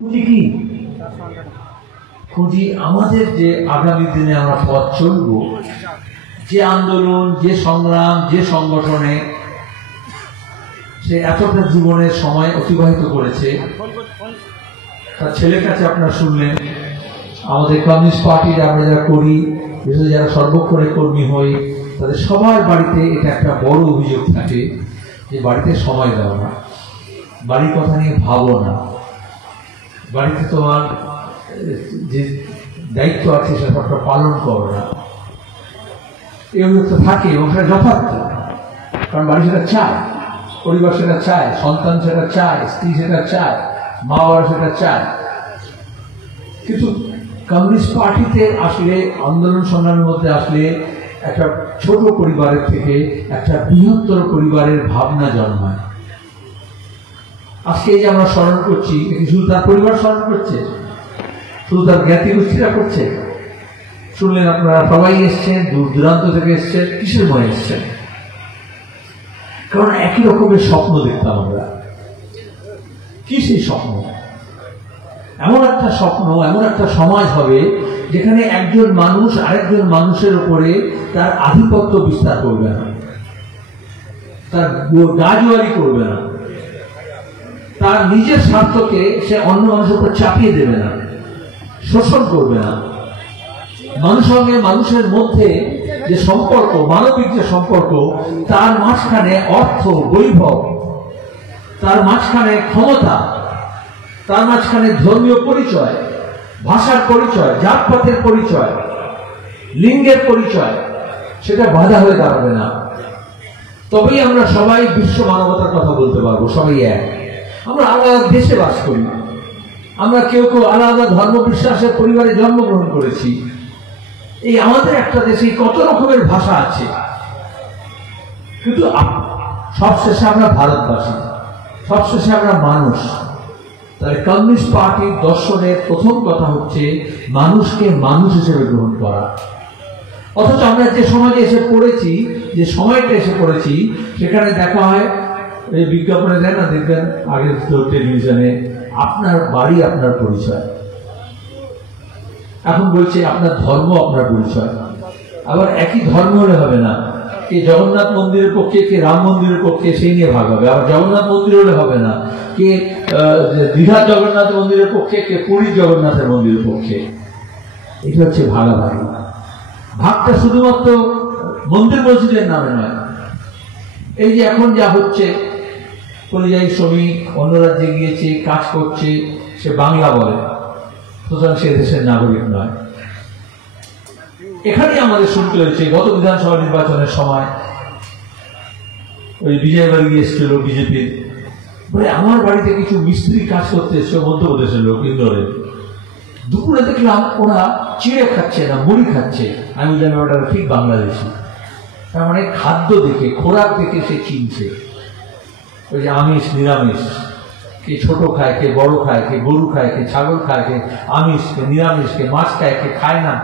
পুঁজি কি? পুঁজি আমাদের যে আগামী দিনে আমরা পথ চলব, যে আন্দোলন, যে সংগ্রাম, যে সংগঠনে সে এতটা জীবনের সময় অতিবাহিত করেছে, তার ছেলের কাছে আপনারা শুনলেন। আমাদের কমিউনিস্ট পার্টির আমরা যারা করি, বিশেষ যারা সর্বক্ষণের কর্মী হই, তাদের সবার বাড়িতে এটা একটা বড় অভিযোগ থাকে যে বাড়িতে সময় দাও না, বাড়ির কথা নিয়ে ভাবো না, বাড়িতে তোমার যে দায়িত্ব আছে সেটা পালন করো না। এগুলো তো থাকে এবং সেটা যথার্থ, কারণ বাড়ি সেটা চায়, পরিবার সেটা চায়, সন্তান সেটা চায়, স্ত্রী সেটা চায়, মা বাবা সেটা চায়। কিন্তু কমিউনিস্ট পার্টিতে আসলে, আন্দোলন সংগ্রামের মধ্যে আসলে একটা ছোট পরিবারের থেকে একটা বৃহত্তর পরিবারের ভাবনা জন্মায়। আজকে এই যে আমরা স্মরণ করছি, শুধু তার পরিবার স্মরণ করছে, শুধু তার জ্ঞাতি গোষ্ঠীরা করছে। শুনলেন আপনারা সবাই এসছেন, দূর দূরান্ত থেকে এসছেন। কিসের মনে এসছেন? কারণ একই রকমের স্বপ্ন দেখতাম আমরা। কি সেই স্বপ্ন? এমন একটা স্বপ্ন, এমন একটা সমাজ হবে যেখানে একজন মানুষ আরেকজন মানুষের উপরে তার আধিপত্য বিস্তার করবে না, তার গাজওয়ারি করবে না, তার নিজের স্বার্থকে সে অন্য মানুষের উপর চাপিয়ে দেবে না, শোষণ করবে না। মানুষের সঙ্গে মানুষের মধ্যে যে সম্পর্ক, মানবিক যে সম্পর্ক, তার মাঝখানে অর্থ, বৈভব, তার মাঝখানে ক্ষমতা, তার মাঝখানে ধর্মীয় পরিচয়, ভাষার পরিচয়, জাতপাতের পরিচয়, লিঙ্গের পরিচয়, সেটা বাধা হয়ে দাঁড়াবে না। তবেই আমরা সবাই বিশ্ব মানবতার কথা বলতে পারবো। সবাই এক। আমরা আলাদা দেশে বাস করি, আমরা কেউ কেউ আলাদা ধর্ম বিশ্বাসের পরিবারে জন্মগ্রহণ করেছি। এই আমাদের একটা দেশে কত রকমের ভাষা আছে, কিন্তু সবশেষে আমরা ভারতবাসী, সবশেষে আমরা মানুষ। তাহলে কমিউনিস্ট পার্টির দর্শনের প্রথম কথা হচ্ছে মানুষকে মানুষ হিসেবে গ্রহণ করা। অথচ আমরা যে সমাজে এসে পড়েছি, যে সময়টা এসে পড়েছি, সেখানে দেখা হয় এই বিজ্ঞাপনে দেয় না, দেখবেন আগের টেলিভিশনে, আপনার বাড়ি আপনার পরিচয়। এখন বলছে আপনার ধর্ম আপনার পরিচয়। আবার একই ধর্ম হলে হবে না, কে জগন্নাথ মন্দিরের পক্ষে, কে রাম মন্দিরের পক্ষে, সেই নিয়ে ভাগ হবে। আবার জগন্নাথ মন্দির হলে হবে না, কে দীঘার জগন্নাথ মন্দিরের পক্ষে, কে পুরীর জগন্নাথের মন্দিরের পক্ষে। এটা হচ্ছে ভাগাভাগি। ভাগটা শুধুমাত্র মন্দির মসজিদের নামে নয়। এই যে এখন যা হচ্ছে, পরিযায়ী শ্রমিক অন্য রাজ্যে গিয়েছে, কাজ করছে, সে বাংলা বলে, সুতরাং সে দেশের নাগরিক নয়। এখানেই আমাদের শুনতে হয়েছে। গত বিধানসভা নির্বাচনের সময় ওই বিজয়বাড়ি এসেছিল বিজেপির, বলে আমার বাড়িতে কিছু মিস্ত্রি কাজ করতে এসছে, মধ্যপ্রদেশের লোক, ইন্দোরের। দুপুরে দেখলাম ওরা চিড়ে খাচ্ছে না, মুড়ি খাচ্ছে। আমি জানি ওটা ঠিক বাংলাদেশি। তার মানে খাদ্য দেখে, খোরাক দেখে সে চিনছে। ওই যে আমিষ নিরামিষ, কে ছোট খায়, কে বড় খায়, কে গরু খায়, কে ছাগল খায়, কে আমিষ, কে নিরামিষ, কে মাছ খায়, কে খায় না।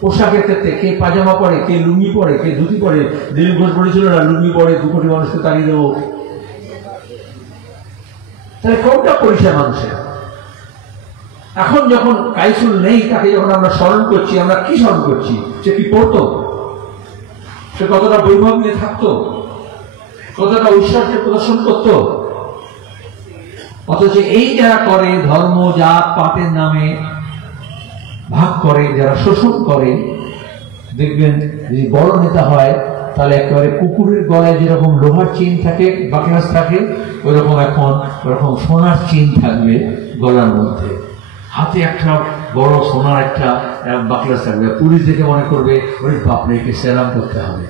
পোশাকের ক্ষেত্রে কে পাজামা পরে, কে লুঙ্গি পরে, কে ধুতি পরে। দিলীপ ঘোষ বলেছিল না, লুঙ্গি পরে 2 কোটি মানুষকে তাড়িয়ে দেবো। তাহলে কোনটা পরিচয় মানুষের? এখন যখন কাইসুল নেই, তাকে যখন আমরা স্মরণ করছি, আমরা কি স্মরণ করছি? সে কি পড়তো? সে কতটা বৈভব নিয়ে থাকতো? কতটা ঐশ্বর্য প্রদর্শন করত? অথচ এই যারা করে, ধর্ম জাত পাতের নামে ভাগ করে, যারা শোষণ করে, দেখবেন যদি বড় নেতা হয়, তাহলে একেবারে কুকুরের গলায় যেরকম লোহার চেইন থাকে, বাকলাস থাকে, ওইরকম এখন ওরকম সোনার চেইন থাকবে গলার মধ্যে, হাতে একটা বড় সোনার একটা বাকলাস থাকবে। পুলিশ দেখে মনে করবে ওই বাপরে, একে সেলাম করতে হবে।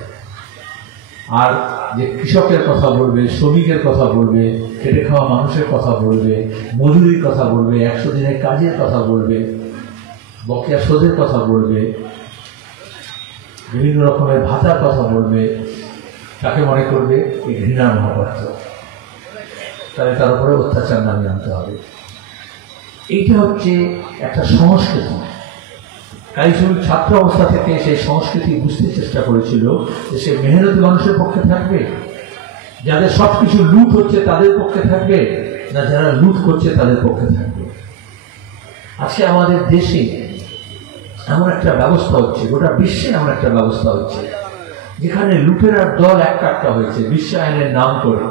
আর যে কৃষকের কথা বলবে, শ্রমিকের কথা বলবে, খেটে খাওয়া মানুষের কথা বলবে, মজুরির কথা বলবে, 100 দিনের কাজের কথা বলবে, বকেয়া সুদের কথা বলবে, বিভিন্ন রকমের ভাতার কথা বলবে, তাকে মনে করবে এই ঘৃণার মহাপাত্র, তাহলে তার উপরে অত্যাচার নামিয়ে আনতে হবে। এইটা হচ্ছে একটা সংস্কৃতি। কাইসুল ছাত্র অবস্থা থেকে সেই সংস্কৃতি বুঝতে চেষ্টা করেছিল যে সে মেহনতি মানুষের পক্ষে থাকবে, যাদের সবকিছু লুট হচ্ছে তাদের পক্ষে থাকবে, না যারা লুট করছে তাদের পক্ষে থাকবে। আজকে আমাদের দেশে এমন একটা ব্যবস্থা হচ্ছে, গোটা বিশ্বে এমন একটা ব্যবস্থা হচ্ছে যেখানে লুটেরার দল একটা হয়েছে বিশ্বায়নের নাম করে।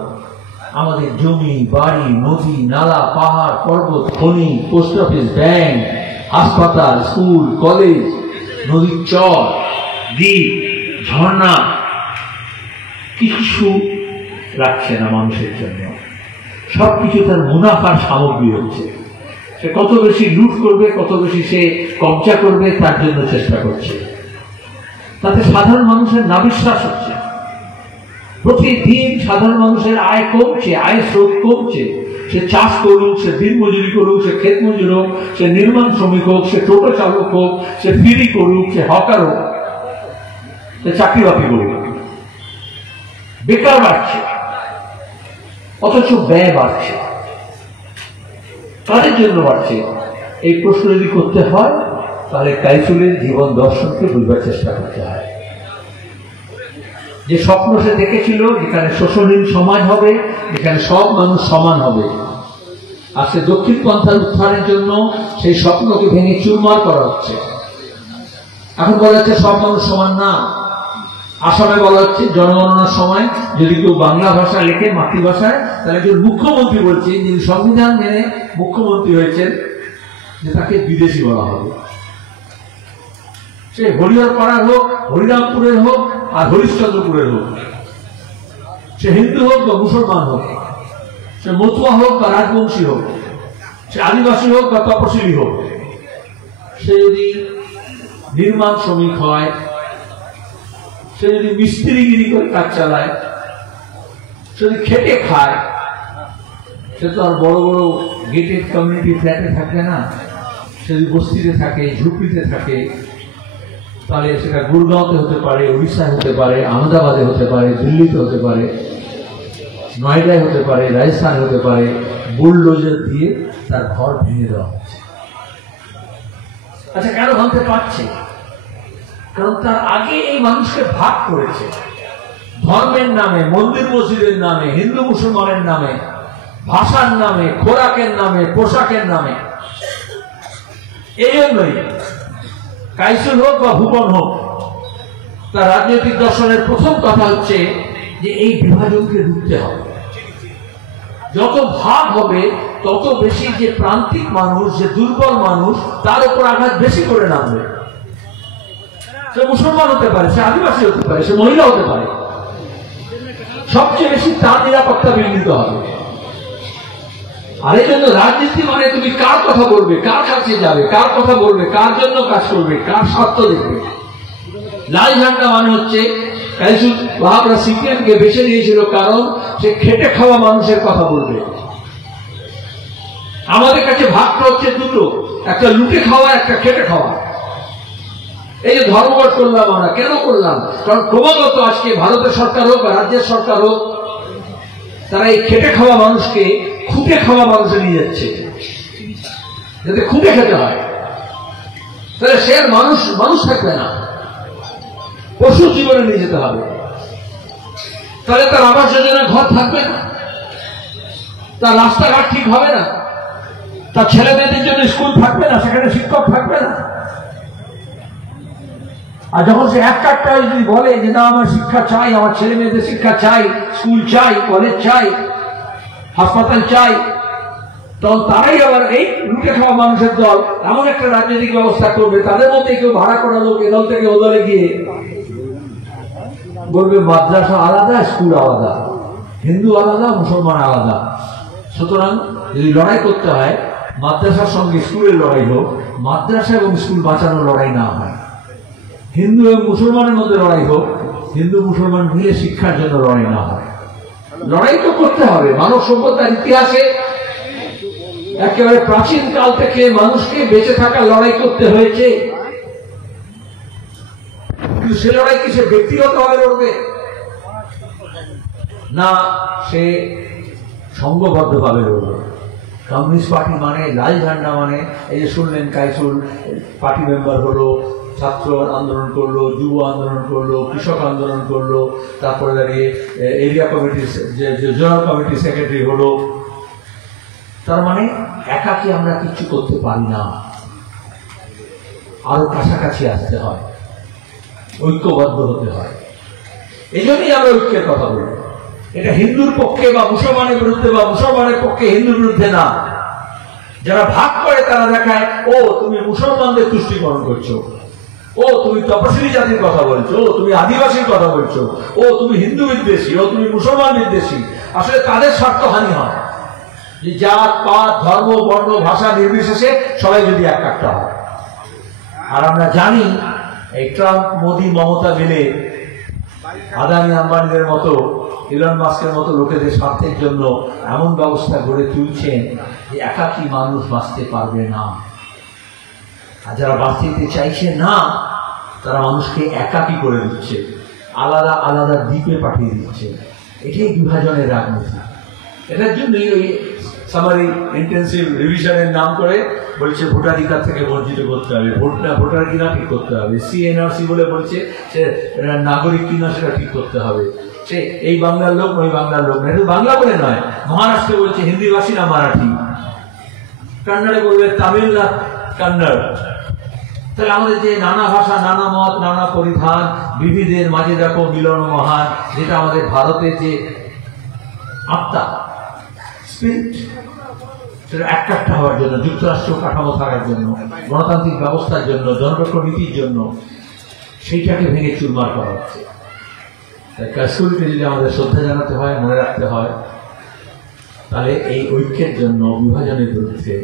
আমাদের জমি, বাড়ি, নদী, নালা, পাহাড়, পর্বত, খনি, পোস্ট অফিস, ব্যাংক, হাসপাতাল, স্কুল, কলেজ, নদীর চর, দ্বীপ, ঝর্ণা কিছু রাখছে না মানুষের জন্য। সবকিছু তার মুনাফার সামগ্রী হচ্ছে। সে কত বেশি লুট করবে, কত বেশি সে কবজা করবে, তার জন্য চেষ্টা করছে। তাতে সাধারণ মানুষের নাবিশ্বাস হচ্ছে। প্রতিদিন সাধারণ মানুষের আয় কমছে, আয়ের স্রোত কমছে। সে চাষ করুক, সে দিনমজুরি করুক, সে ক্ষেত মজুর হোক, সে নির্মাণ শ্রমিক হোক, সে টোটো চালক হোক, সে ফেরি করুক, সে হকার হোক, সে চাকরি বাকরি করুক, বেকার বাড়ছে, অথচ ব্যয় বাড়ছে। কাদের জন্য বাড়ছে? এই প্রশ্ন যদি করতে হয় তাহলে কাইফুলের জীবন দর্শনকে বুঝবার চেষ্টা করতে হয়। যে স্বপ্ন সে দেখেছিল, যেখানে শোষণহীন সমাজ হবে, যেখানে সব মানুষ সমান হবে, আর সে দক্ষিণ পন্থার উত্থানের জন্য সেই স্বপ্নকে ভেঙে চুরমার করা হচ্ছে। এখন বলা হচ্ছে সব মানুষ সমান না। আসামে বলা হচ্ছে জনগণনার সময় যদি কেউ বাংলা ভাষা লেখে মাতৃভাষায়, তাহলে একজন মুখ্যমন্ত্রী বলছে, যিনি সংবিধান মেনে মুখ্যমন্ত্রী হয়েছেন, যে তাকে বিদেশি বলা হবে। সে হরিহরপাড়ার হোক, হরিরামপুরের হোক, আর হরিশ্চন্দ্রপুরের হোক, সে হিন্দু হোক বা মুসলমান হোক, সে মতুয়া হোক বা রাজবংশী হোক, সে আদিবাসী হোক বা তপশিলি হোক, সে যদি নির্মাণ শ্রমিক হয়, সে যদি মিস্ত্রিগিরি করে কাজ চালায়, সে যদি খেটে খায়, সে তো আর বড় বড় গেটেড কমিউনিটি ফ্ল্যাটে থাকে না। সে যদি বস্তিতে থাকে, ঝুপড়িতে থাকে, তাহলে সেটা গুরগাঁওতে হতে পারে, উড়িষ্যায় হতে পারে, আহমেদাবাদে হতে পারে, দিল্লিতে হতে পারে, নয়ডায় হতে পারে, রাজস্থানে হতে পারে। বুলডোজার দিয়ে তার ঘর ভেঙে দেওয়া হচ্ছে। আচ্ছা, কেন ভাঙতে পারছে? কারণ তার আগে এই মানুষকে ভাগ করেছে ধর্মের নামে, মন্দির মসজিদের নামে, হিন্দু মুসলমানের নামে, ভাষার নামে, খোরাকের নামে, পোশাকের নামে। এই জন্যই কাইসুল হোক বা ভুবন হোক, তার রাজনৈতিক দর্শনের প্রথম কথা হচ্ছে যে এই বিভাজনকে রুখতে হবে। যত ভাগ হবে তত বেশি যে প্রান্তিক মানুষ, যে দুর্বল মানুষ, তার উপর আঘাত বেশি করে নামবে। সে মুসলমান হতে পারে, সে আদিবাসী হতে পারে, সে মহিলা হতে পারে, সবচেয়ে বেশি তার নিরাপত্তা বিঘ্নিত হবে। আর এই জন্য রাজনীতি মানে তুমি কার কথা বলবে, কার কাছে যাবে, কার কথা বলবে, কার জন্য কাজ করবে, কার স্বার্থ দেখবে। লাল ঝান্ডা মানে হচ্ছে কাইসুল ওয়াহাবরা সিপিএমকে বেছে নিয়েছিল কারণ সে খেটে খাওয়া মানুষের কথা বলবে। আমাদের কাছে ভাগটা হচ্ছে দুটো, একটা লুটে খাওয়া, একটা খেটে খাওয়া। এই যে ধর্মঘট করলাম আমরা, কেন করলাম? কারণ ক্রমাগত আজকে ভারতের সরকার হোক বা রাজ্যের সরকার হোক, তারা এই খেটে খাওয়া মানুষকে খুঁটে খাওয়া মানুষে নিয়ে যাচ্ছে, যাতে খুঁটে খেতে হয়। তাহলে সে আর মানুষ থাকবে না, পশু জীবনে নিয়ে যেতে হবে। তাহলে তার আবাস যোজনায় ঘর থাকবে না, তার রাস্তাঘাট ঠিক হবে না, তার ছেলে মেয়েদের জন্য স্কুল থাকবে না, সেখানে শিক্ষক থাকবে না। আর যখন সে একটা যদি বলে যে না আমার শিক্ষা চাই, আমার ছেলে মেয়েদের শিক্ষা চাই, স্কুল চাই, কলেজ চাই, হাসপাতাল চাই, তখন তারাই আবার এই লুটে খাওয়া মানুষের দল এমন একটা রাজনৈতিক ব্যবস্থা করবে, তাদের মধ্যে কেউ ভাড়া করা লোক এ দল থেকে ও দলে গিয়ে বলবে মাদ্রাসা আলাদা, স্কুল আলাদা, হিন্দু আলাদা, মুসলমান আলাদা। সুতরাং যদি লড়াই করতে হয়, মাদ্রাসার সঙ্গে স্কুলের লড়াই হোক, মাদ্রাসা এবং স্কুল বাঁচানোর লড়াই না হয়। হিন্দু এবং মুসলমানের মধ্যে লড়াই হোক, হিন্দু মুসলমান মিলে শিক্ষার জন্য লড়াই না হয়। লড়াই তো করতে হবে। মানব সভ্যতার ইতিহাসে একেবারে প্রাচীন কাল থেকে মানুষকে বেঁচে থাকার লড়াই করতে হয়েছে, কিন্তু সে লড়াই কি সে ব্যক্তিগতভাবে লড়বে, না সে সংঘবদ্ধভাবে লড়বে? কমিউনিস্ট পার্টি মানে, লাল ঝান্ডা মানে, এই যে শুনলেন কাইসুল পার্টি মেম্বার হলো, ছাত্র আন্দোলন করলো, যুব আন্দোলন করলো, কৃষক আন্দোলন করলো, তারপরে দাঁড়িয়ে এরিয়া কমিটির যে জোনাল কমিটির সেক্রেটারি হলো, তার মানে একাকি আমরা কিছু করতে পারি না, আরো কাছাকাছি আসতে হয়, ঐক্যবদ্ধ হতে হয়। এই জন্যই আমরা ঐক্যের কথা বলি। এটা হিন্দুর পক্ষে বা মুসলমানের বিরুদ্ধে বা মুসলমানের পক্ষে হিন্দুর বিরুদ্ধে না। যারা ভাগ করে তারা দেখায়, ও তুমি মুসলমানদের তুষ্টিকরণ করছো, ও তুমি তপশিলি জাতির কথা বলছো, ও তুমি আদিবাসীর কথা বলছো, ও তুমি হিন্দু বিদ্বেষী, ও তুমি মুসলমান বিদ্বেষী। আসলে তাদের স্বার্থহানি হয় যে জাত পাত ধর্ম বর্ণ ভাষা নির্বিশেষে সবাই যদি একটা হয়। আর আমরা জানি এই ট্রাম্প মোদী মমতা মিলে আদানি আম্বানিদের মতো ইলন মাস্কের মতো লোকেদের স্বার্থের জন্য এমন ব্যবস্থা গড়ে তুলছেন যে একাকী মানুষ বাঁচতে পারবে না। আর যারা বাঁচতে চাইছে না তারা মানুষকে একাকী করে দিচ্ছে, আলাদা আলাদা দ্বীপে পাঠিয়ে দিচ্ছে। এটাই বিভাজনের রাজনীতি। এটার জন্যই ওই সামারি ইন্টেন্সিভ রিভিশনের নাম করে বলছে ভোটাধিকার থেকে বঞ্চিত করতে হবে, ভোটার কিনা ঠিক করতে হবে, CNRC বলে বলছে সে নাগরিক কিনা সেটা ঠিক করতে হবে। সে এই বাংলার লোক ওই বাংলার লোক না, এটা বাংলা বলে নয়। মহারাষ্ট্রে বলছে হিন্দিভাষী না মারাঠি, কন্নড়ে বলবে তামিল না কন্নড়। তাহলে আমাদের যে নানা ভাষা নানা মত নানা পরিধান বিবিধের মাঝে দেখো মিলন মহান, যেটা আমাদের ভারতের যে আত্মা স্পিরিট, সেটা একটা হওয়ার জন্য, যুক্তরাষ্ট্র কাঠামো থাকার জন্য, গণতান্ত্রিক ব্যবস্থার জন্য, জনপক্ষ নীতির জন্য, সেইটাকে ভেঙে চুরমার করা হচ্ছে। কাশ্মীরকে যদি আমাদের শ্রদ্ধা জানাতে হয়, মনে রাখতে হয়, তাহলে এই ঐক্যের জন্য বিভাজনের বিরুদ্ধে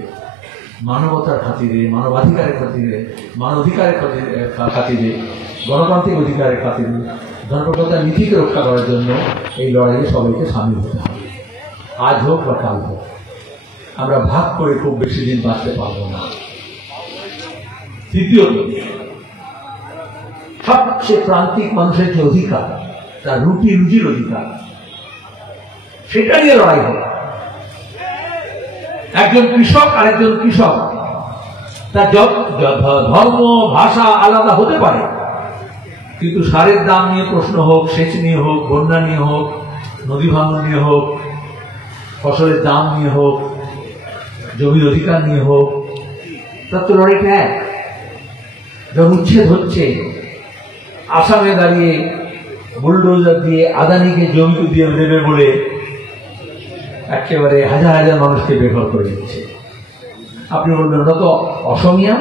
মানবতার খাতিরে, মানবাধিকারের খাতিরে, মানবাধিকারের খাতিরে, গণতান্ত্রিক অধিকারের খাতিরে, জনপক্ষতার নীতিকে রক্ষা করার জন্য এই লড়াইয়ে সবাইকে সামিল হতে হবে। আজ হোক বা কাল হোক, আমরা ভাগ করে খুব বেশি দিন বাঁচতে পারবো না। তৃতীয়ত, সবচেয়ে প্রান্তিক মানুষের যে অধিকার, তার রুজির অধিকার, সেটা নিয়ে লড়াই হবে। একজন কৃষক আর একজন কৃষক, তার ধর্ম ভাষা আলাদা হতে পারে, কিন্তু সারের দাম নিয়ে প্রশ্ন হোক, সেচ নিয়ে হোক, বন্যা নিয়ে হোক, নদী ভাঙন নিয়ে হোক, ফসলের দাম নিয়ে হোক, জমির অধিকার নিয়ে হোক, তার তো লড়াইটা এক। যখন উচ্ছেদ হচ্ছে, আসামে দাঁড়িয়ে বুলডোজার দিয়ে আদানিকে জমি দিয়ে দেবে বলে একেবারে হাজার হাজার মানুষকে বেঘর করে দিচ্ছে। আপনি বলবেন ওটা তো অসমিয়া,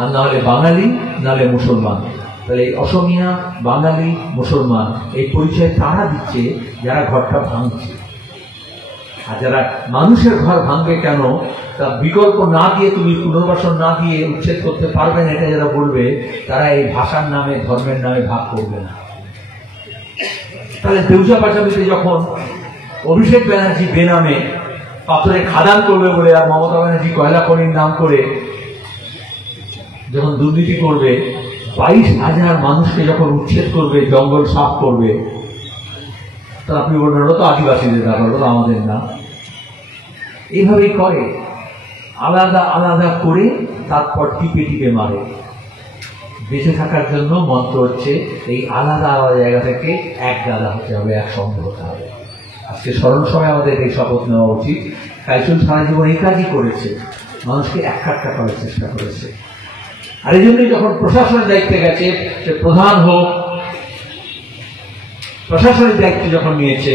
আর না হলে বাঙালি, নাহলে মুসলমান। তাহলে এই অসমিয়া, বাঙালি, মুসলমান এই পরিচয় তারা দিচ্ছে যারা ঘরটা ভাঙছে। আর যারা মানুষের ঘর ভাঙবে কেন, তা বিকল্প না দিয়ে, তুমি পুনর্বাসন না দিয়ে উচ্ছেদ করতে পারবে না, এটা যারা বলবে, তারা এই ভাষার নামে ধর্মের নামে ভাগ করবে না। তাহলে দেউচা পাশাপাশি যখন অভিষেক ব্যানার্জি বেনামে পাথরে খাদান করবে বলে, আর মমতা ব্যানার্জি কয়লা খনির নাম করে যখন দুর্নীতি করবে, 22,000 মানুষকে যখন উচ্ছেদ করবে, জঙ্গল সাফ করবে, তা আপনি বলবেন ওটা তো আদিবাসীদের ব্যাপার, ওটা আমাদের না। এইভাবেই করে, আলাদা আলাদা করে তারপর টিপে টিপে মারে। বেঁচে থাকার জন্য মন্ত্র হচ্ছে এই আলাদা আলাদা জায়গা থেকে এক দাদা হতে হবে, একসঙ্গে হতে হবে। আজকে স্মরণ সময় আমাদের এই শপথ নেওয়া উচিত। কাইসুল সারা জীবন এই কাজই করেছে, মানুষকে একটা করার চেষ্টা করেছে। আর এই জন্যই যখন প্রশাসনের দায়িত্বে গেছে, সে প্রধান হোক, প্রশাসনের দায়িত্ব যখন নিয়েছে,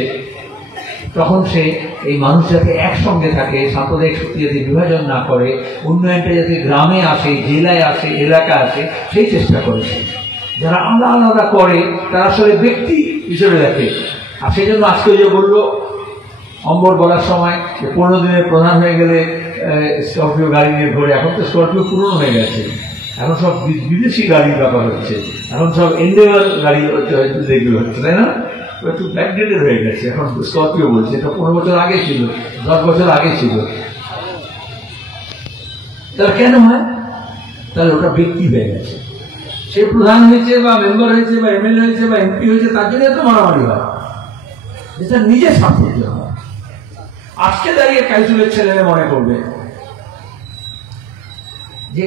তখন সে এই মানুষ যাতে একসঙ্গে থাকে, সাম্প্রদায়িক শক্তি যাতে বিভাজন না করে, উন্নয়নটা যাতে গ্রামে আসে, জেলায় আসে, এলাকায় আসে, সেই চেষ্টা করেছে। যারা আলাদা আলাদা করে তারা আসলে ব্যক্তি হিসেবে দেখে। আর সেই জন্য আজকে যে বললো অম্বর বলার সময় 15 দিনের প্রধান হয়ে গেলে স্করপিও গাড়ি নিয়ে ঘোরে। এখন তো স্করপিও পুরনো হয়ে গেছে, এখন সব বিদেশি গাড়ির ব্যাপার হচ্ছে, এখন সব এন্ডেভার গাড়ি দেখবে হচ্ছে, তাই না? একটু ব্যাকডেটেড হয়ে গেছে, এখন স্করপিও বলছে। এটা 15 বছর আগে ছিল, 10 বছর আগে ছিল। তাহলে কেন হয়? তাহলে ওটা ব্যক্তি হয়ে গেছে। সে প্রধান হয়েছে বা মেম্বার হয়েছে বা MLA হয়েছে বা MP হয়েছে, তার জন্য এত মারামারি হয়, যেটা নিজের স্বার্থের জন্য। আজকে দাঁড়িয়ে কাইসুলের ছেলেরা মনে করবে যে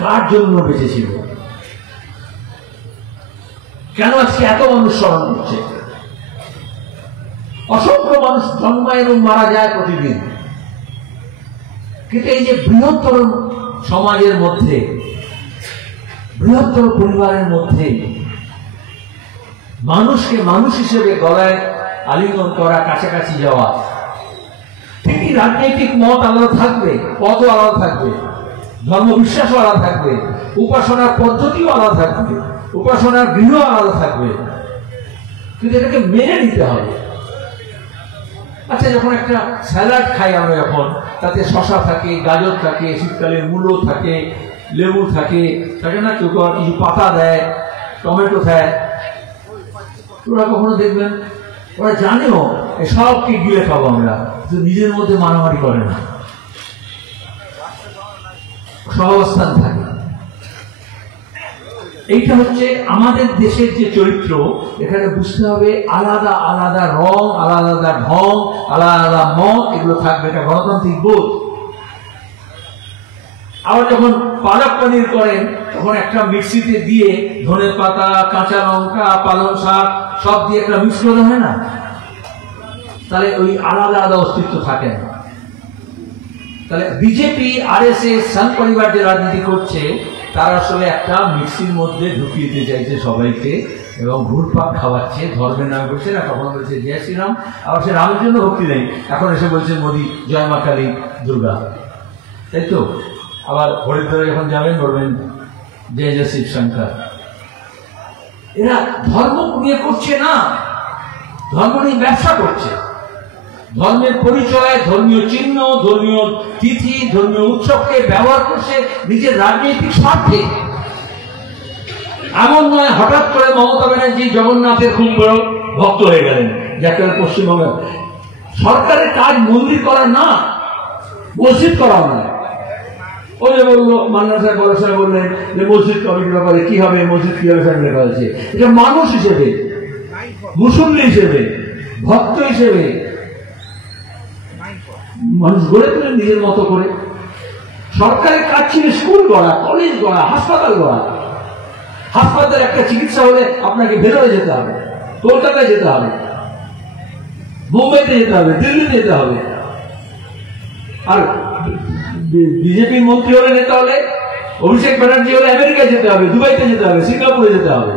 কার জন্য বেঁচেছিল, কেন আজকে এত মানুষ স্মরণ করছে। অসংখ্য মানুষ জন্মায় এবং মারা যায় প্রতিদিন। কিন্তু এই যে বৃহত্তর সমাজের মধ্যে, বৃহত্তর পরিবারের মধ্যে মানুষকে মানুষ হিসেবে গলায় আলিঙ্গন করা, কাছাকাছি যাওয়া, ঠিকই রাজনৈতিক মত আলাদা থাকবে, পথও আলাদা থাকবে, ধর্ম বিশ্বাসও আলাদা থাকবে, উপাসনার পদ্ধতিও আলাদা থাকবে, উপাসনার গৃহ আলাদা থাকবে, কিন্তু এটাকে মেনে নিতে হবে। আচ্ছা, যখন একটা স্যালাড খাই আমরা, যখন তাতে শশা থাকে, গাজর থাকে, শীতকালে মূলো থাকে, লেবু থাকে, থাকে না, কেউ কিছু পাতা দেয়, টমেটো দেয়, ওরা কখনো দেখবেন ওরা জানেও সবকে গিলে খাবো আমরা, কিন্তু নিজের মধ্যে মারামারি করে না, সহাবস্থান থাকে। এইটা হচ্ছে আমাদের দেশের যে চরিত্র। এখানে বুঝতে হবে আলাদা আলাদা রং, আলাদা আলাদা ঢং, আলাদা আলাদা মত, এগুলো থাকবে, এটা গণতান্ত্রিক বোধ। আবার যখন পালক পনির করেন, তখন একটা মিক্সিতে দিয়ে ধনে পাতা, কাঁচা লঙ্কা, পালং শাক সব দিয়ে একটা মিক্স করে হয় না, তাহলে ওই আলাদা আলাদা অস্তিত্ব থাকে না। তাহলে বিজেপি, আরএসএস, সংঘ পরিবার যে রাজনীতি করছে, তারা আসলে একটা মিক্সির মধ্যে ঢুকিয়ে দিতে চাইছে সবাইকে এবং ঘুরপাক খাওয়াচ্ছে, ধর্মের নামে বলছে না, কখনো বলছে জয় শ্রীরাম, আবার সে রামের জন্য ভক্তি নেই, এখন এসে বলছে মোদী জয় মা কালী দুর্গা, তাই তো। আবার হরিদ্বারে যখন যাবেন বলবেন জয় জয় শিব শঙ্কর। এরা ধর্ম নিয়ে করছে না, ধর্ম নিয়ে ব্যবসা করছে। ধর্মের পরিচয়, ধর্মীয় চিহ্ন, ধর্মীয় তিথি, ধর্মীয় উৎসবকে ব্যবহার করছে নিজের রাজনৈতিক স্বার্থে। এমন নয় হঠাৎ করে মমতা ব্যানার্জি জগন্নাথের খুব বড় ভক্ত হয়ে গেলেন, যাকে পশ্চিমবঙ্গে সরকারের কাজ মন্দির করা না, মসজিদ করা নয়। ওই যে বললো মান্না সাহেব, বড় সাহেব বললেন যে মসজিদ কমিটির ব্যাপারে কি হবে, মসজিদ কিভাবে ফ্যামিলি করা হয়েছে। এটা মানুষ হিসেবে, মুসল্লি হিসেবে, ভক্ত হিসেবে মানুষ গড়ে তোলেন নিজের মতো করে। সরকারের কাজ ছিল স্কুল গড়া, কলেজ গড়া, হাসপাতাল গড়া। হাসপাতালে একটা চিকিৎসা হলে আপনাকে ভেতরে যেতে হবে, কলকাতায় যেতে হবে, মুম্বাইতে যেতে হবে, দিল্লিতে যেতে হবে। আর বিজেপির মন্ত্রী হলে, নেতা হলে, অভিষেক ব্যানার্জি হলে আমেরিকায় যেতে হবে, দুবাইতে যেতে হবে, সিঙ্গাপুরে যেতে হবে।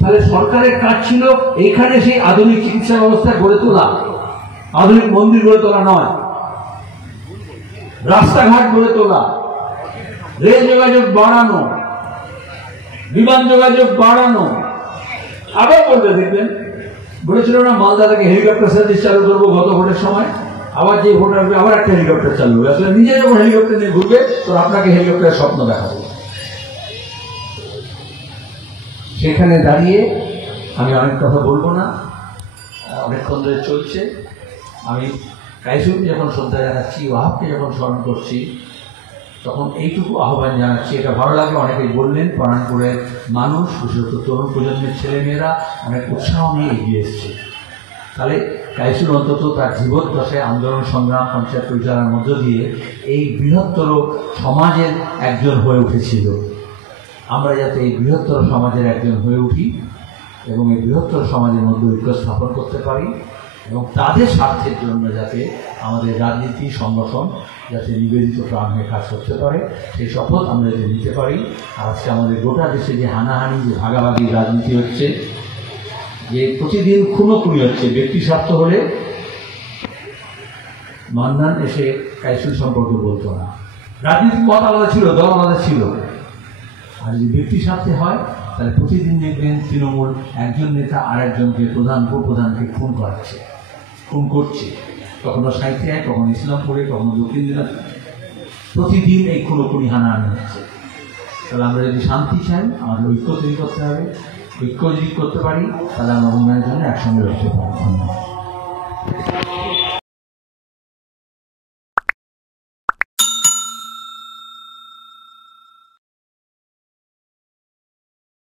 তাহলে সরকারের কাজ ছিল এখানে সেই আধুনিক চিকিৎসা ব্যবস্থা গড়ে তোলা, আধুনিক মন্দির গড়ে তোলা নয়, রাস্তাঘাট গড়ে তোলা, রেল যোগাযোগ বাড়ানো, বিমান যোগাযোগ বাড়ানো। আবার বলবে, দেখবেন বলেছিল না মালদা থেকে হেলিকপ্টার সার্ভিস চালু করবো গত ভোটের সময়, আবার যে ভোট আসবে আবার একটা হেলিকপ্টার চালু হবে। আসলে নিজে যখন হেলিকপ্টার নিয়ে ঘুরবে তো আপনাকে হেলিকপ্টারের স্বপ্ন দেখাবো। সেখানে দাঁড়িয়ে আমি অনেক কথা বলবো না, অনেকক্ষণ ধরে চলছে। আমি কাইসুরকে যখন শ্রদ্ধা জানাচ্ছি, ওয়াহাবকে যখন স্মরণ করছি, তখন এইটুকু আহ্বান জানাচ্ছি। এটা ভালো লাগে, অনেকেই বললেন পরানপুরের মানুষ, বিশেষত তরুণ প্রজন্মের ছেলেমেয়েরা অনেক উৎসাহ নিয়ে এগিয়ে এসছে। তাহলে কাইসুর অন্তত তার জীবদ্দশায় আন্দোলন, সংগ্রাম, পঞ্চায়েত পরিচালনার মধ্য দিয়ে এই বৃহত্তর সমাজের একজন হয়ে উঠেছিল। আমরা যাতে এই বৃহত্তর সমাজের একজন হয়ে উঠি এবং এই বৃহত্তর সমাজের মধ্যে ঐক্য স্থাপন করতে পারি এবং তাদের স্বার্থের জন্য যাতে আমাদের রাজনীতি সংগঠন যাতে নিবেদিত প্রাণ হয়ে কাজ করতে পারে, সেই শপথ আমরা যাতে নিতে পারি। আর আজকে আমাদের গোটা দেশে যে হানাহানি, যে ভাগাভাগি রাজনীতি হচ্ছে, যে প্রতিদিন খুনোখুনি হচ্ছে, ব্যক্তি স্বার্থ হলে মান্নান এসে কাইসুর সম্পর্কে বলতো না। রাজনীতির মত আলাদা ছিল, দল আলাদা ছিল। আর যদি ব্যক্তি স্বার্থে হয় তাহলে প্রতিদিন দেখবেন তৃণমূল একজন নেতা আরেকজনকে, প্রধান উপপ্রধানকে খুন করাচ্ছে, খুন করছে, কখনো সাঁইথিয়ায়, কখনো ইসলামপুরে, কখনো দক্ষিণ দিনাজপুরে। প্রতিদিন এই খুনোখুনি হানাহানি হচ্ছে। তাহলে আমরা যদি শান্তি চাই, আমাদের ঐক্য তৈরি করতে হবে। ঐক্য যদি করতে পারি তাহলে আমরা উন্নয়নের জন্য একসঙ্গে লড়তে পারি। ধন্যবাদ।